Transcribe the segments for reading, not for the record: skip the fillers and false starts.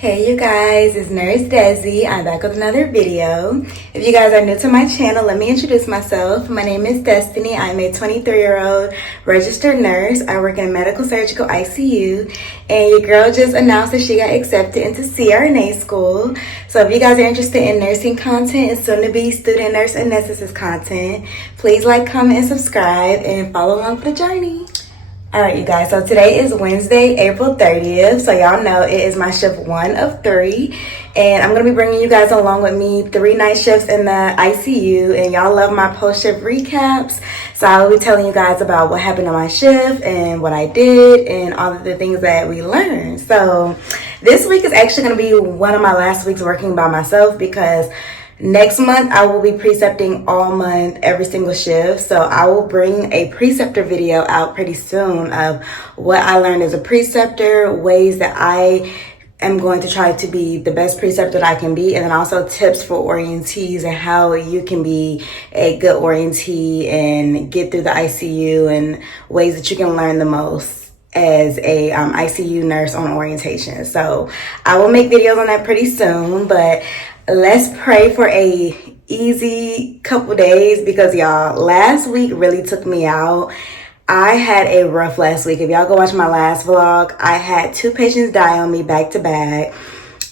Hey you guys, it's Nurse Desi. I'm back with another video. If you guys are new to my channel, let me introduce myself. My name is Destiny. I'm a 23-year-old registered nurse. I work in medical surgical ICU, and your girl just announced that she got accepted into CRNA school. So if you guys are interested in nursing content and soon to be student nurse anesthetist content, please like, comment, and subscribe and follow along for the journey. Alright you guys, so today is Wednesday, April 30th, so y'all know it is my shift 1 of 3, and I'm going to be bringing you guys along with me 3 night shifts in the ICU, and y'all love my post-shift recaps, so I will be telling you guys about what happened on my shift, and what I did, and all of the things that we learned. So, this week is actually going to be one of my last weeks working by myself, because next month, I will be precepting all month, every single shift. So I will bring a preceptor video out pretty soon of what I learned as a preceptor, ways that I am going to try to be the best preceptor that I can be, and then also tips for orientees and how you can be a good orientee and get through the ICU, and ways that you can learn the most as a ICU nurse on orientation. So I will make videos on that pretty soon, but let's pray for a easy couple days, because y'all, last week really took me out. I had a rough last week. If y'all go watch my last vlog, I had 2 patients die on me back to back,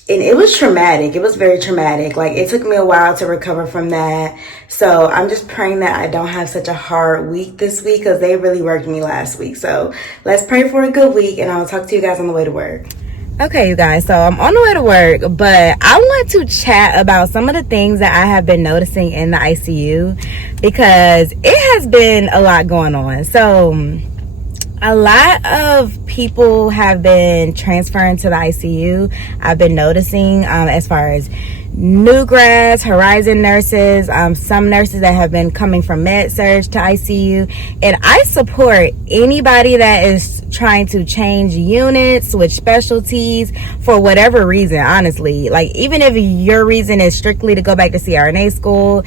and it was traumatic. It was very traumatic. Like, it took me a while to recover from that. So I'm just praying that I don't have such a hard week this week, because they really worked me last week. So let's pray for a good week, and I'll talk to you guys on the way to work. Okay, you guys, so I'm on the way to work, but I want to chat about some of the things that I have been noticing in the ICU, because it has been a lot going on. So a lot of people have been transferring to the ICU. I've been noticing as far as new grads, horizon nurses, some nurses that have been coming from med surg to ICU, and I support anybody that is trying to change units, switch specialties for whatever reason, honestly. Like, even if your reason is strictly to go back to CRNA school,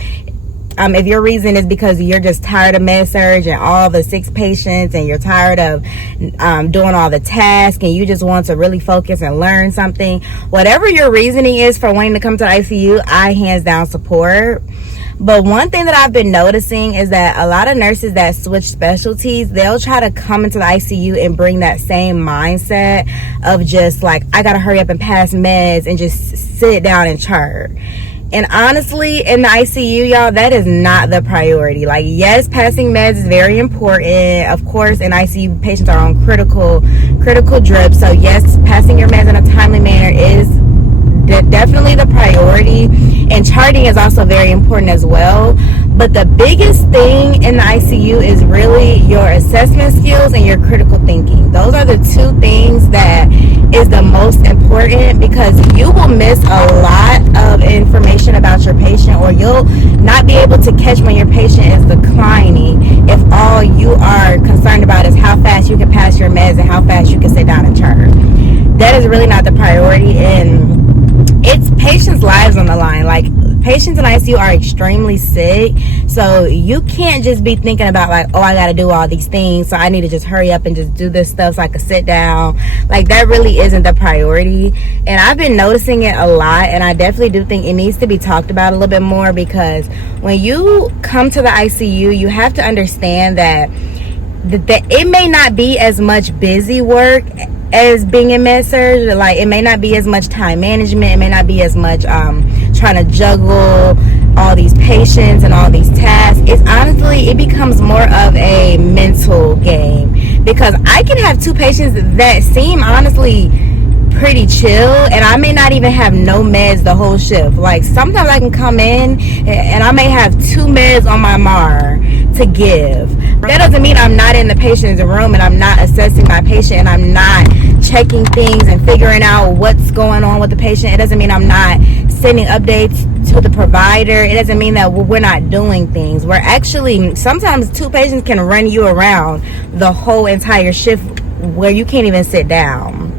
if your reason is because you're just tired of med surg and all the 6 patients, and you're tired of doing all the tasks, and you just want to really focus and learn something, whatever your reasoning is for wanting to come to the ICU, I hands down support. But one thing that I've been noticing is that a lot of nurses that switch specialties, they'll try to come into the ICU and bring that same mindset of just like, I gotta hurry up and pass meds and just sit down and chart. And honestly, in the ICU, y'all, that is not the priority. Like, yes, passing meds is very important. Of course, in ICU, patients are on critical drips. So yes, passing your meds in a timely manner is definitely the priority. And charting is also very important as well. But the biggest thing in the ICU is really your assessment skills and your critical thinking. Those are the 2 things that is the most important, because you will miss a lot of information about your patient, or you'll not be able to catch when your patient is declining if all you are concerned about is how fast you can pass your meds and how fast you can sit down and chart. That is really not the priority, and it's patients' lives on the line. Like, patients in ICU are extremely sick, so you can't just be thinking about like, oh, I gotta do all these things, so I need to just hurry up and just do this stuff so I can sit down. Like, that really isn't the priority. And I've been noticing it a lot, and I definitely do think it needs to be talked about a little bit more, because when you come to the ICU, you have to understand that it may not be as much busy work as being in med surg. Like, it may not be as much time management, it may not be as much trying to juggle all these patients and all these tasks. It's honestly, it becomes more of a mental game, because I can have 2 patients that seem honestly pretty chill, and I may not even have no meds the whole shift. Like, sometimes I can come in and I may have 2 meds on my MAR to give. That doesn't mean I'm not in the patient's room and I'm not assessing my patient and I'm not checking things and figuring out what's going on with the patient. It doesn't mean I'm not sending updates to the provider. It doesn't mean that we're not doing things. We're actually, sometimes 2 patients can run you around the whole entire shift where you can't even sit down.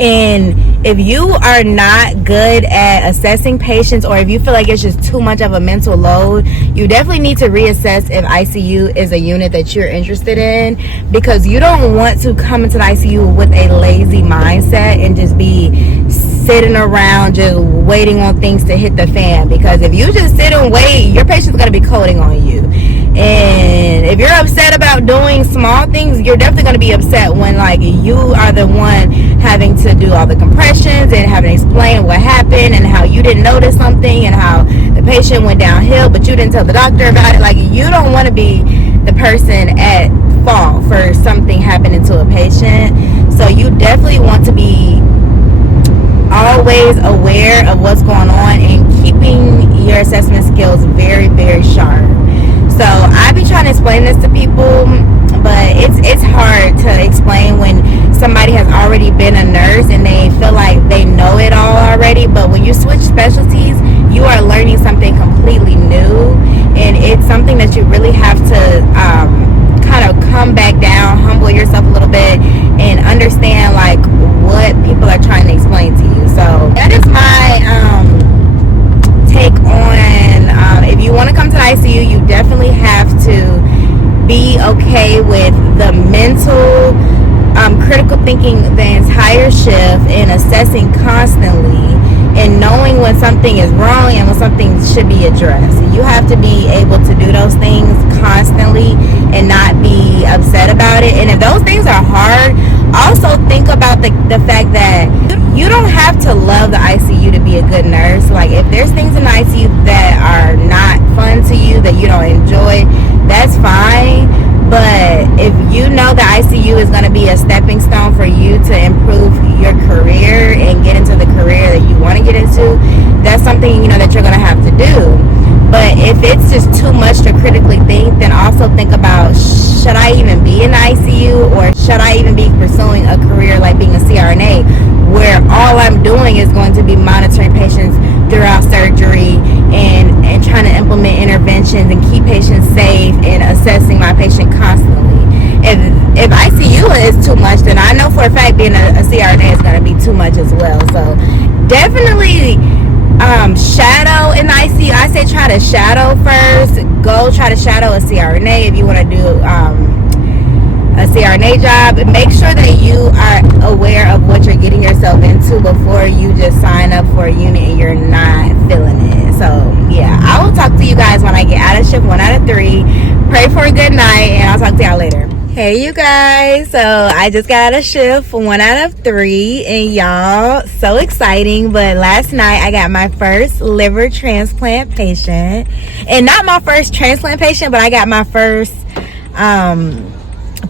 And if you are not good at assessing patients, or if you feel like it's just too much of a mental load, you definitely need to reassess if ICU is a unit that you're interested in, because you don't want to come into the ICU with a lazy mindset and just be sitting around just waiting on things to hit the fan. Because if you just sit and wait, your patient's going to be coding on you. And if you're upset about doing small things, you're definitely going to be upset when like you are the one having to do all the compressions and having to explain what happened and how you didn't notice something and how the patient went downhill but you didn't tell the doctor about it. Like, you don't want to be the person at fault for something happening to a patient. So you definitely want to be always aware of what's going on and keeping your assessment skills very, very sharp. So I be trying to explain this to people, but it's hard to explain when somebody has already been a nurse and they feel like they know it all already. But when you switch specialties, you are learning something completely new, and it's something that you really have to kind of come back down, humble yourself a little bit, and understand like what people are trying to explain to you. So that is my take on if you want to come to the ICU, you definitely have to be okay with the mental critical thinking the entire shift and assessing constantly and knowing when something is wrong and when something should be addressed. You have to be able to do those things constantly and not be upset about it. And if those things are hard, also think about the fact that you don't have to love the ICU to be a good nurse. Like, if there's things in the ICU that are not fun to you, that you don't enjoy, that's fine. But if you know the ICU is going to be a stepping stone for you to improve your career and get into the career that you want to get into, that's something, you know, that you're going to have to do. But if it's just too much to critically think, then also think about, should I even be in the ICU, or should I even be pursuing a career like being a CRNA, where all I'm doing is going to be monitoring patients throughout surgery and trying to implement interventions and keep patients safe and assessing my patient constantly. If ICU is too much, then I know for a fact being a CRNA is going to be too much as well. So definitely shadow in the ICU. I say try to shadow first. Go try to shadow a CRNA if you want to do a CRNA job. Make sure that you are aware of what you're getting yourself into before you just sign up for a unit and you're not feeling it. So yeah, I will talk to you guys when I get out of shift 1 out of 3. Pray for a good night, and I'll talk to y'all later. Hey you guys, so I just got out of shift 1 out of 3, and y'all, so exciting. But last night I got my first liver transplant patient, and not my first transplant patient, but I got my first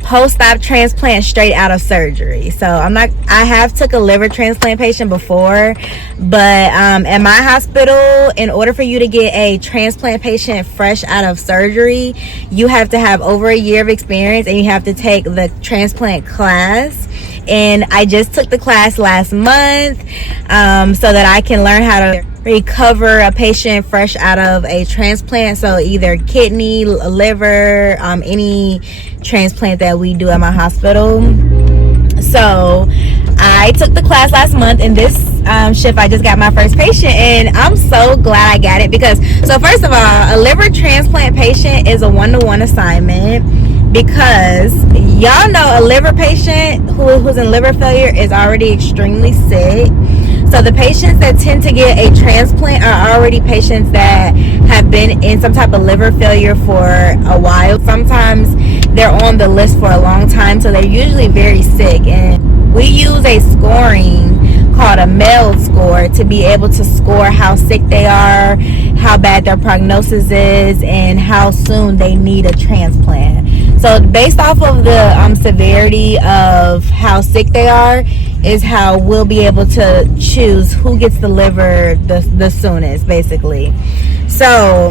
post-op transplant straight out of surgery. So I have took a liver transplant patient before, but at my hospital, in order for you to get a transplant patient fresh out of surgery, you have to have over a year of experience and you have to take the transplant class. And I just took the class last month so that I can learn how to recover a patient fresh out of a transplant. So either kidney, liver, any transplant that we do at my hospital. So I took the class last month, and this shift I just got my first patient, and I'm so glad I got it because, so first of all, a liver transplant patient is a 1-to-1 assignment, because y'all know a liver patient who's in liver failure is already extremely sick. So the patients that tend to get a transplant are already patients that have been in some type of liver failure for a while. Sometimes they're on the list for a long time, so they're usually very sick. And we use a scoring called a MELD score to be able to score how sick they are, how bad their prognosis is, and how soon they need a transplant. So based off of the severity of how sick they are is how we'll be able to choose who gets the liver the soonest, basically. So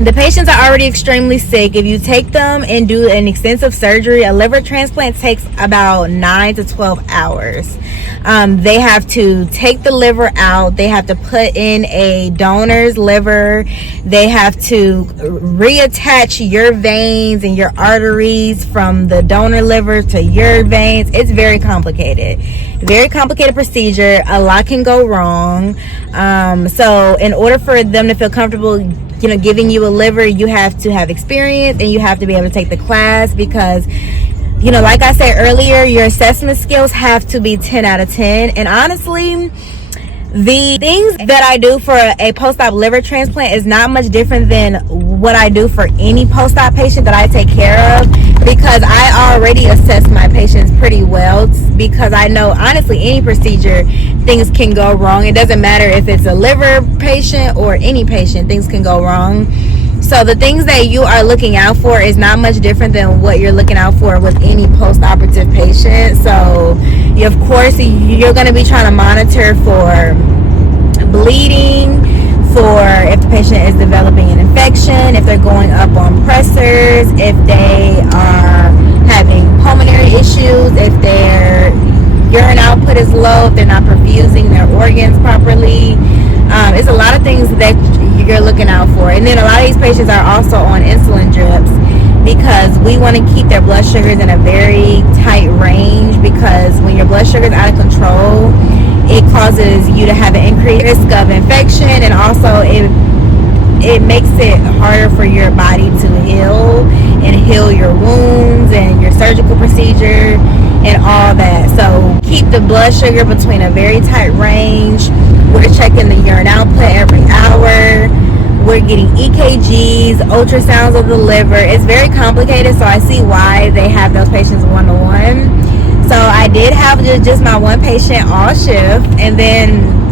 the patients are already extremely sick. If you take them and do an extensive surgery, a liver transplant takes about 9 to 12 hours. They have to take the liver out. They have to put in a donor's liver. They have to reattach your veins and your arteries from the donor liver to your veins. It's very complicated. Very complicated procedure. A lot can go wrong. So in order for them to feel comfortable, you know, giving you a liver, you have to have experience and you have to be able to take the class, because, you know, like I said earlier, your assessment skills have to be 10 out of 10. And honestly, The things that I do for a post-op liver transplant is not much different than what I do for any post-op patient that I take care of, because I already assess my patients pretty well, because I know honestly any procedure things can go wrong. It doesn't matter if it's a liver patient or any patient, things can go wrong. So the things that you are looking out for is not much different than what you're looking out for with any post-operative patient. So of course you're going to be trying to monitor for bleeding, for if the patient is developing an infection, if they're going up on pressors, if they are having pulmonary issues, if their urine output is low, if they're not perfusing their organs properly. It's a lot of things that you're looking out for. And then a lot of these patients are also on insulin drips, because we want to keep their blood sugars in a very tight range, because when your blood sugar is out of control, it causes you to have an increased risk of infection, and also it makes it harder for your body to heal your wounds and your surgical procedure and all that. So keep the blood sugar between a very tight range. We're checking the urine output every hour. We're getting EKGs, ultrasounds of the liver. It's very complicated, so I see why they have those patients one-to-one. So I did have just my one patient all shift, and then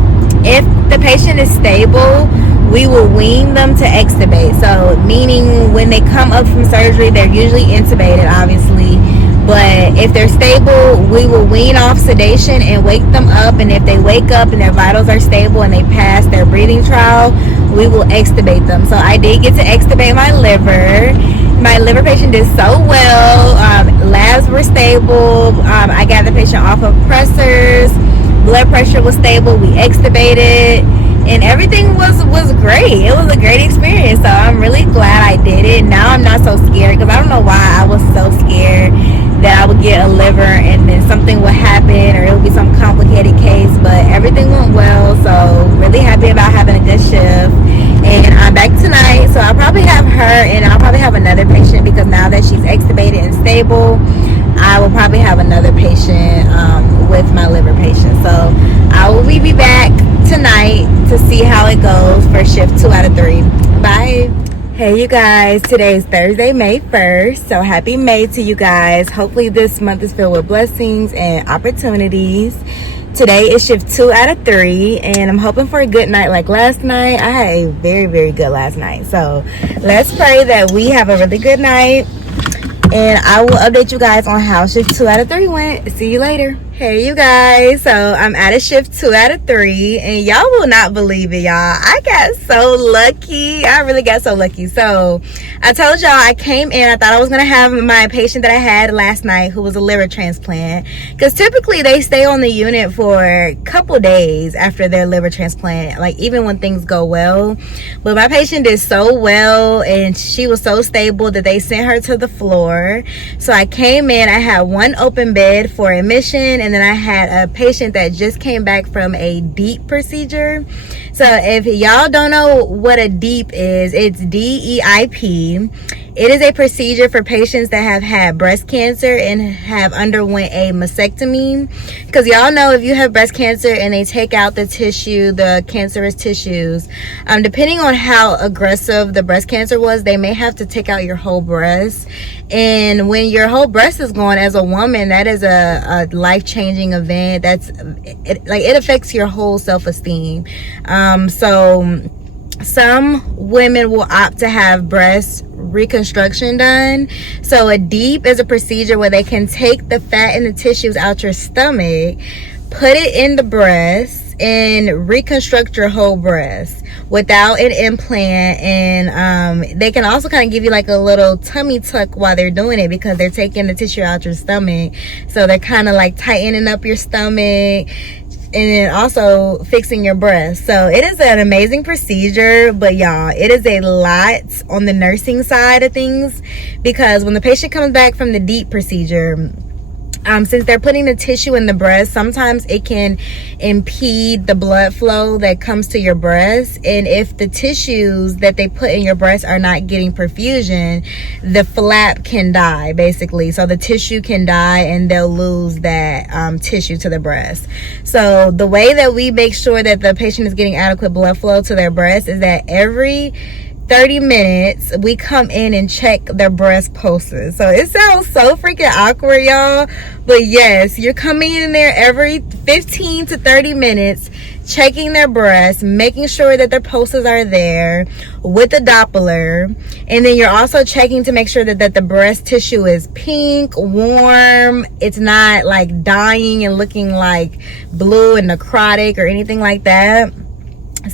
if the patient is stable, we will wean them to extubate. So meaning when they come up from surgery, they're usually intubated, obviously. But if they're stable, we will wean off sedation and wake them up. And if they wake up and their vitals are stable and they pass their breathing trial, we will extubate them. So I did get to extubate my liver. My liver patient did so well. Labs were stable. I got the patient off of pressors. Blood pressure was stable. We extubated, and everything was great. It was a great experience. So I'm really glad I did it. Now I'm not so scared, because I don't know why I was so scared that I would get a liver and then something would happen, or it would be some complicated case. But everything went well, so really happy about having a good shift. And I'm back tonight, so I'll probably have her, and I'll probably have another patient, because now that she's extubated and stable, I will probably have another patient with my liver patient. So I will be back tonight to see how it goes for shift 2 out of 3. Bye. Hey you guys, today is Thursday, May 1st. So happy May to you guys. Hopefully this month is filled with blessings and opportunities. Today is shift 2 out of 3, and I'm hoping for a good night like last night. I had a very, very good last night. So let's pray that we have a really good night, and I will update you guys on how shift 2 out of 3 went. See you later. Hey you guys, so I'm at a shift 2 out of 3, and y'all will not believe it, y'all. I got so lucky. I really got so lucky. So I told y'all I came in, I thought I was gonna have my patient that I had last night, who was a liver transplant, because typically they stay on the unit for a couple days after their liver transplant, like even when things go well. But my patient did so well, and she was so stable that they sent her to the floor. So I came in, I had one open bed for admission, and then I had a patient that just came back from a DEEP procedure. So if y'all don't know what a DEEP is, it's DEIP. It is a procedure for patients that have had breast cancer and have underwent a mastectomy. Because y'all know, if you have breast cancer and they take out the tissue, the cancerous tissues, depending on how aggressive the breast cancer was, they may have to take out your whole breast. And when your whole breast is gone, as a woman, that is a life-changing event. It affects your whole self-esteem. So some women will opt to have breast reconstruction done. So a DEEP is a procedure where they can take the fat and the tissues out your stomach, put it in the breast, and reconstruct your whole breast without an implant. And they can also kind of give you like a little tummy tuck while they're doing it, because they're taking the tissue out your stomach. So they're kind of like tightening up your stomach, and then also fixing your breast. So it is an amazing procedure, but y'all, it is a lot on the nursing side of things, because when the patient comes back from the DEEP procedure, since they're putting the tissue in the breast, sometimes it can impede the blood flow that comes to your breast. And if the tissues that they put in your breast are not getting perfusion, the flap can die, basically. So the tissue can die and they'll lose that tissue to the breast. So the way that we make sure that the patient is getting adequate blood flow to their breast is that every 30 minutes we come in and check their breast pulses. So it sounds so freaking awkward, y'all, but yes, you're coming in there every 15 to 30 minutes checking their breasts, making sure that their pulses are there with the Doppler. And then you're also checking to make sure that the breast tissue is pink, warm, it's not like dying and looking like blue and necrotic or anything like that.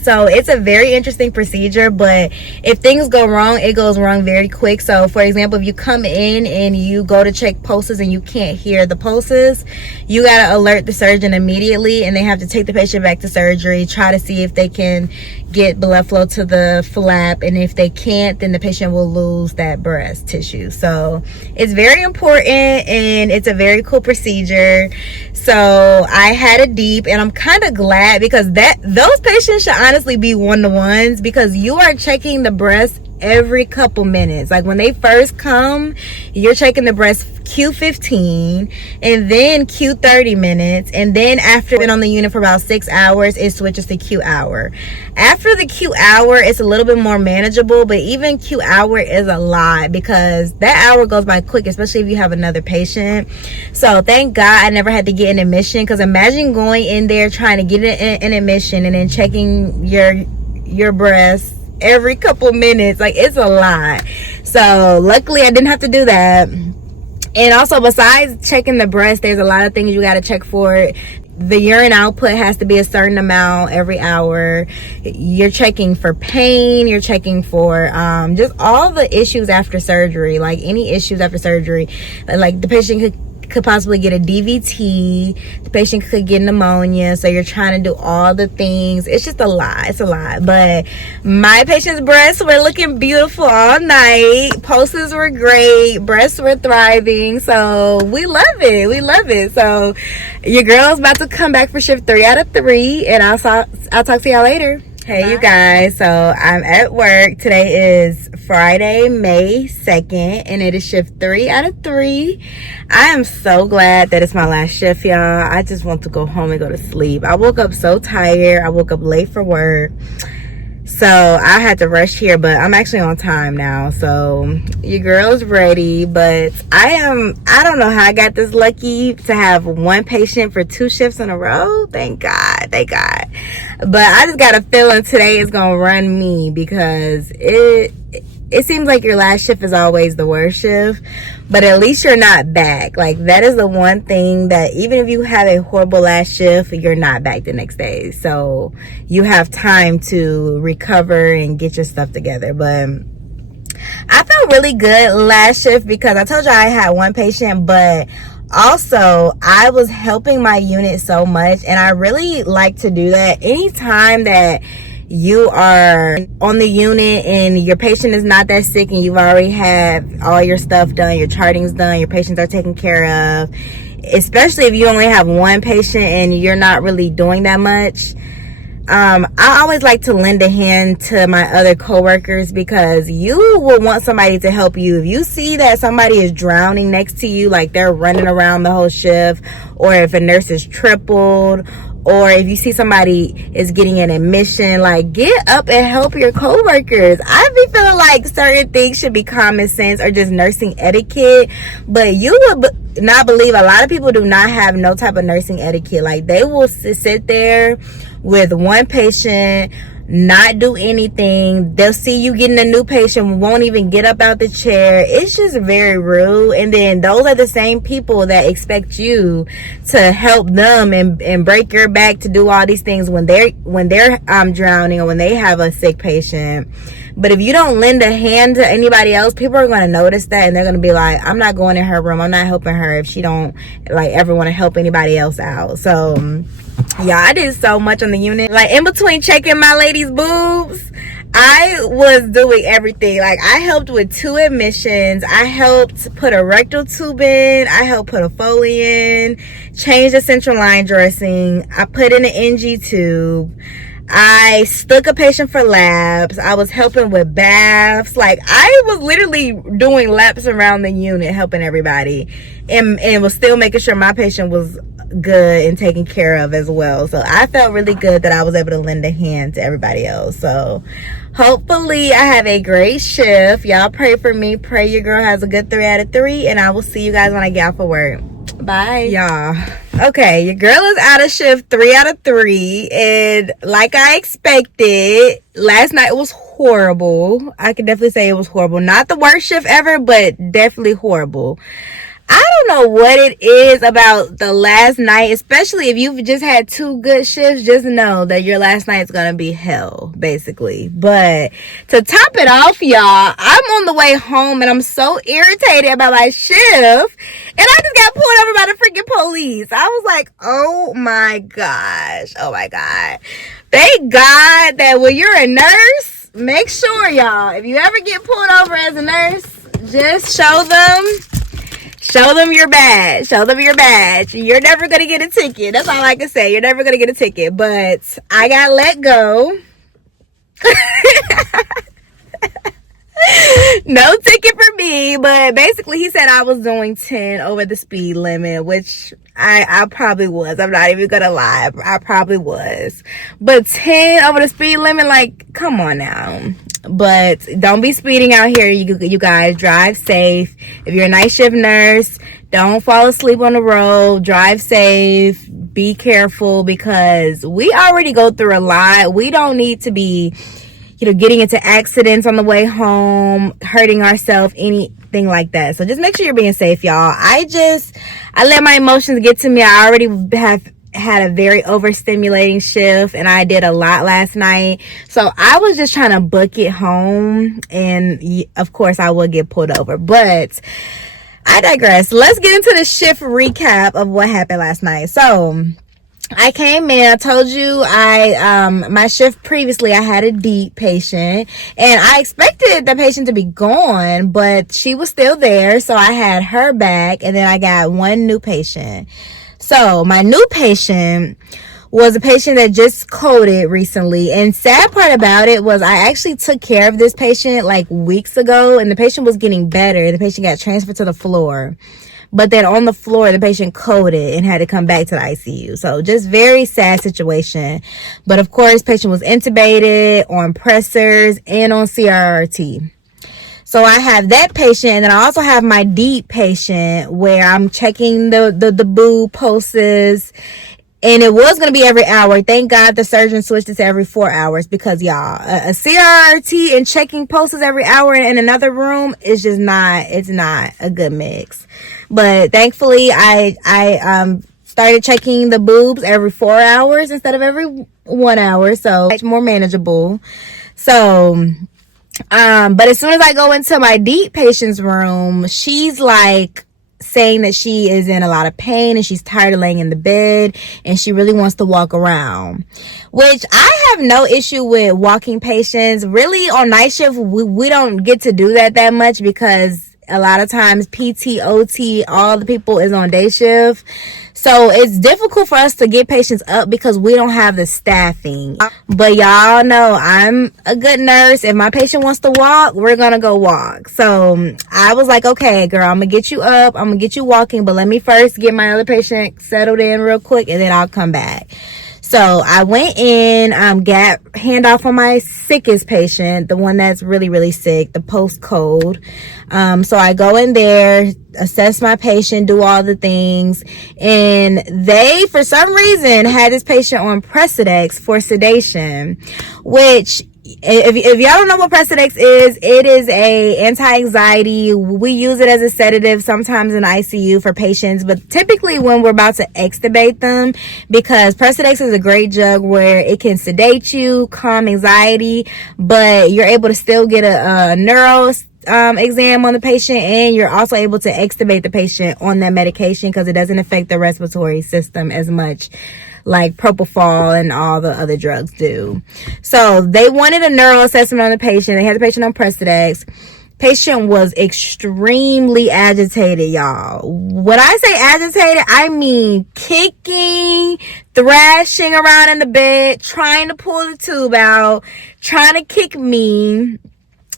So it's a very interesting procedure, but if things go wrong, it goes wrong very quick. So for example, if you come in and you go to check pulses and you can't hear the pulses, you got to alert the surgeon immediately, and they have to take the patient back to surgery, try to see if they can get blood flow to the flap, and if they can't, then the patient will lose that breast tissue. So it's very important and it's a very cool procedure. So I had a deep, and I'm kind of glad, because those patients should honestly be one-to-ones, because you are checking the breast every couple minutes. Like when they first come, you're checking the breast Q15 and then Q30 minutes, and then after been on the unit for about 6 hours, it switches to Q hour. After the Q hour, it's a little bit more manageable, but even Q hour is a lot, because that hour goes by quick, especially if you have another patient. So thank God I never had to get an admission, because imagine going in there trying to get an admission and then checking your breast every couple minutes. Like, it's a lot. So luckily I didn't have to do that. And also, besides checking the breast, there's a lot of things you got to check for. The urine output has to be a certain amount every hour. You're checking for pain. You're checking for just all the issues after surgery, like any issues after surgery. Like the patient could possibly get a DVT, the patient could get pneumonia, so you're trying to do all the things. It's just a lot. It's a lot. But my patient's breasts were looking beautiful all night. Pulses were great, breasts were thriving, so we love it. We love it. So your girl's about to come back for shift 3 out of 3, and I'll talk to y'all later. Hey, bye. You guys, so I'm at work. Today is Friday, May 2nd, and it is shift 3 out of 3. I am so glad that it's my last shift, y'all. I just want to go home and go to sleep. I woke up so tired. I woke up late for work, so I had to rush here, but I'm actually on time now. So your girl's ready, but I don't know how I got this lucky to have one patient for 2 shifts in a row. Thank God, thank God. But I just got a feeling today is gonna run me, because it seems like your last shift is always the worst shift, but at least you're not back. Like, that is the one thing, that even if you have a horrible last shift, you're not back the next day. So you have time to recover and get your stuff together. But I felt really good last shift, because I told you I had one patient, but also I was helping my unit so much, and I really like to do that. Anytime that you are on the unit and your patient is not that sick, and you've already had all your stuff done, your charting's done, your patients are taken care of, especially if you only have one patient and you're not really doing that much, I always like to lend a hand to my other coworkers, because you will want somebody to help you. If you see that somebody is drowning next to you, like they're running around the whole shift, or if a nurse is tripled, or if you see somebody is getting an admission, like, get up and help your coworkers. I be feeling like certain things should be common sense or just nursing etiquette, but you would not believe a lot of people do not have no type of nursing etiquette. Like, they will sit there with one patient, not do anything. They'll see you getting a new patient, won't even get up out the chair. It's just very rude. And then those are the same people that expect you to help them and break your back to do all these things when they're drowning, or when they have a sick patient. But if you don't lend a hand to anybody else, people are going to notice that, and they're going to be like, I'm not going in her room, I'm not helping her, if she don't like ever want to help anybody else out. So yeah, I did so much on the unit. Like, in between checking my lady's boobs, I was doing everything. Like, I helped with 2 admissions. I helped put a rectal tube in. I helped put a Foley in, change the central line dressing. I put in an NG tube. I stuck a patient for labs. I was helping with baths. Like, I was literally doing laps around the unit, helping everybody, and was still making sure my patient was good and taken care of as well. So I felt really good that I was able to lend a hand to everybody else. So hopefully I have a great shift. Y'all pray for me. Pray your girl has a good 3 out of 3, and I will see you guys when I get off of work. Bye, y'all. Okay, your girl is out of shift 3 out of 3, and like I expected, last night was horrible. I can definitely say it was horrible. Not the worst shift ever, but definitely horrible. I don't know what it is about the last night, especially if you've just had 2 good shifts. Just know that your last night is going to be hell, basically. But to top it off, y'all, I'm on the way home and I'm so irritated about my shift. And I just got pulled over by the freaking police. I was like, oh my gosh. Oh my God. Thank God that when you're a nurse, make sure, y'all, if you ever get pulled over as a nurse, just show them your badge. Show them your badge. You're never going to get a ticket. That's all I can say. You're never going to get a ticket. But I got let go. No ticket for me. But basically, he said I was doing 10 over the speed limit, which I probably was. I'm not even going to lie. I probably was. But 10 over the speed limit, like, come on now. But don't be speeding out here. You guys drive safe. If you're a night shift nurse, don't fall asleep on the road. Drive safe. Be careful, because we already go through a lot. We don't need to be, getting into accidents on the way home, hurting ourselves, anything like that. So just make sure you're being safe, y'all. I let my emotions get to me. I already have had a very overstimulating shift, and I did a lot last night, so I was just trying to book it home, and of course I would get pulled over. But I digress. Let's get into the shift recap of what happened last night. So I came in, I told you my shift previously, I had a deep patient, and I expected the patient to be gone, but she was still there, so I had her back, and then I got 1 new patient. So my new patient was a patient that just coded recently. And sad part about it was I actually took care of this patient like weeks ago, and the patient was getting better. The patient got transferred to the floor. But then on the floor, the patient coded and had to come back to the ICU. So just very sad situation. But of course, patient was intubated, on pressors, and on CRRT. So I have that patient, and then I also have my deep patient where I'm checking the boob pulses, and it was going to be every hour. Thank God the surgeon switched it to every 4 hours, because y'all, a CRRT and checking pulses every hour in another room is just it's not a good mix. But thankfully I started checking the boobs every 4 hours instead of every 1 hour. So it's more manageable. So but as soon as I go into my deep patient's room, she's like saying that she is in a lot of pain and she's tired of laying in the bed and she really wants to walk around, which I have no issue with walking patients. Really, on night shift, we don't get to do that much, because a lot of times PT, OT, all the people is on day shift. So it's difficult for us to get patients up because we don't have the staffing. But y'all know I'm a good nurse. If my patient wants to walk, we're going to go walk. So I was like, okay, girl, I'm going to get you up. I'm going to get you walking. But let me first get my other patient settled in real quick, and then I'll come back. So I went in, got handoff on my sickest patient, the one that's really, really sick, the post-code. So I go in there, assess my patient, do all the things. And they, for some reason, had this patient on Precedex for sedation, which, if y'all don't know what Precedex is, it is a anti-anxiety. We use it as a sedative sometimes in ICU for patients, but typically when we're about to extubate them, because Precedex is a great drug where it can sedate you, calm anxiety, but you're able to still get a neuro exam on the patient, and you're also able to extubate the patient on that medication because it doesn't affect the respiratory system as much like propofol and all the other drugs do. So they wanted a neuro assessment on the patient. They had the patient on Precedex. Patient was extremely agitated, y'all. When I say agitated, I mean kicking, thrashing around in the bed, trying to pull the tube out, trying to kick me.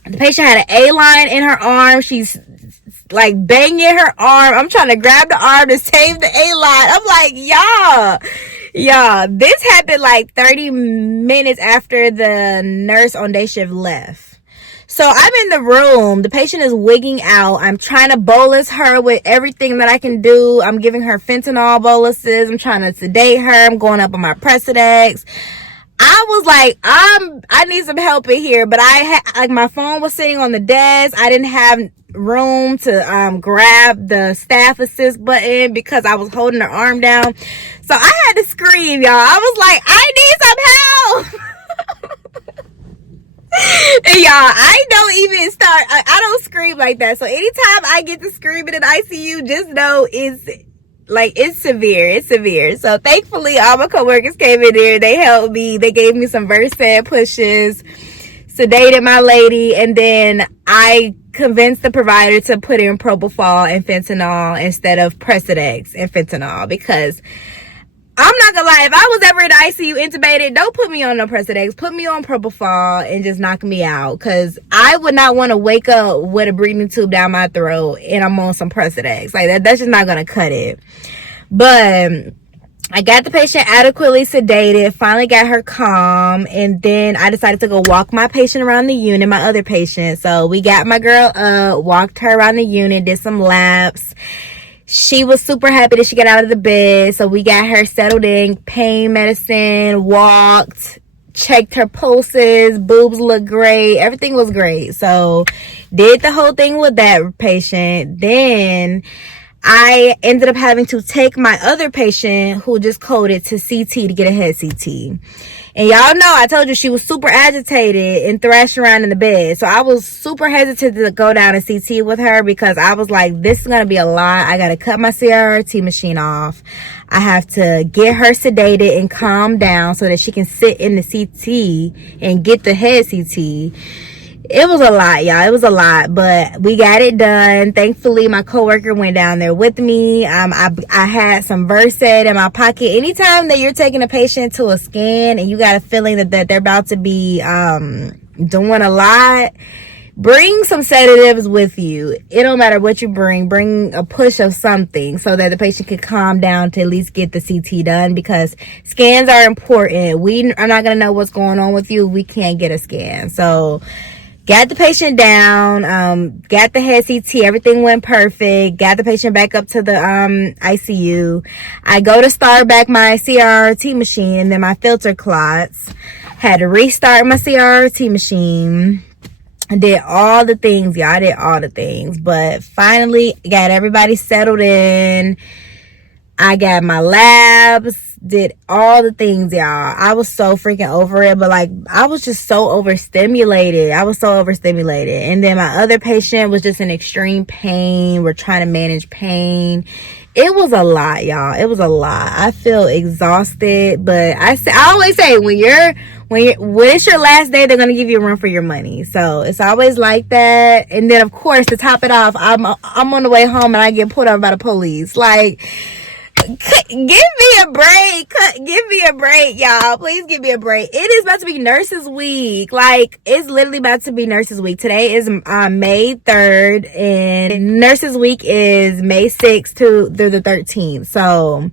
The patient had an A-line in her arm. She's like banging her arm. I'm trying to grab the arm to save the A-line. I'm like, y'all, this happened like 30 minutes after the nurse on day shift left. So I'm in the room. The patient is wigging out. I'm trying to bolus her with everything that I can do. I'm giving her fentanyl boluses. I'm trying to sedate her. I'm going up on my Precedex. I was like, I need some help in here, but my phone was sitting on the desk. I didn't have room to grab the staff assist button because I was holding her arm down. So I had to scream, y'all. I was like, I need some help. And y'all, I don't scream like that. So anytime I get to screaming in ICU, just know it's severe. So thankfully all my coworkers came in there. They helped me. They gave me some Versed pushes, sedated my lady, and then I convinced the provider to put in propofol and fentanyl instead of Precedex and fentanyl, because I'm not gonna lie, if I was ever in the ICU intubated, don't put me on no Precedex. Put me on propofol and just knock me out, because I would not want to wake up with a breathing tube down my throat and I'm on some Precedex. Like that's just not gonna cut it. But I got the patient adequately sedated, finally got her calm, and then I decided to go walk my patient around the unit, my other patient. So we got my girl up, walked her around the unit, did some laps. She was super happy that she got out of the bed. So we got her settled in, pain medicine, walked, checked her pulses, boobs looked great. Everything was great. So did the whole thing with that patient. Then I ended up having to take my other patient who just coded to CT to get a head CT. And y'all know I told you she was super agitated and thrashed around in the bed. So I was super hesitant to go down a CT with her, because I was like, this is going to be a lot. I got to cut my CRT machine off. I have to get her sedated and calm down so that she can sit in the CT and get the head CT. It was a lot, y'all. It was a lot, but we got it done. Thankfully, my coworker went down there with me. I had some Versed in my pocket. Anytime that you're taking a patient to a scan and you got a feeling that they're about to be doing a lot, bring some sedatives with you. It don't matter what you bring. Bring a push of something so that the patient can calm down to at least get the CT done, because scans are important. We are not going to know what's going on with you if we can't get a scan. So got the patient down, got the head CT, everything went perfect, got the patient back up to the ICU. I go to start back my CRT machine, and then my filter clots. Had to restart my CRT machine. I did all the things, y'all. I did all the things, but finally got everybody settled in. I got my labs, did all the things, y'all. I was so freaking over it, but like, I was just so overstimulated. And then my other patient was just in extreme pain. We're trying to manage pain. It was a lot, y'all. It was a lot. I feel exhausted, but I always say when it's your last day, they're going to give you a run for your money. So it's always like that. And then of course, to top it off, I'm on the way home and I get pulled over by the police. Like, give me a break, y'all. Please give me a break. It is about to be Nurses Week. Like, it's literally about to be Nurses Week. Today is May 3rd, and Nurses Week is May 6th through the 13th. So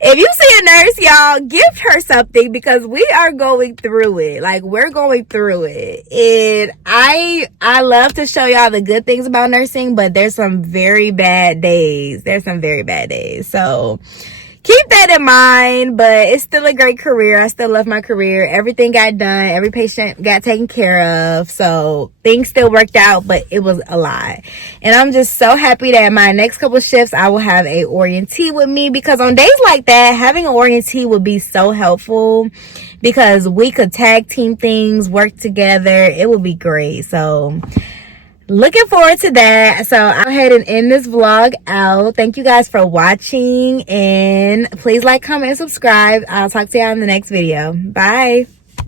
if you see a nurse, y'all, gift her something, because we are going through it. Like, we're going through it. And I love to show y'all the good things about nursing, but there's some very bad days. So keep that in mind, but it's still a great career. I still love my career. Everything got done. Every patient got taken care of. So things still worked out, but it was a lot. And I'm just so happy that my next couple shifts, I will have a orientee with me, because on days like that, having an orientee would be so helpful, because we could tag team things, work together. It would be great. So looking forward to that. So I'll go ahead and end this vlog out. Thank you guys for watching, and please like, comment, and subscribe. I'll talk to y'all in the next video. Bye.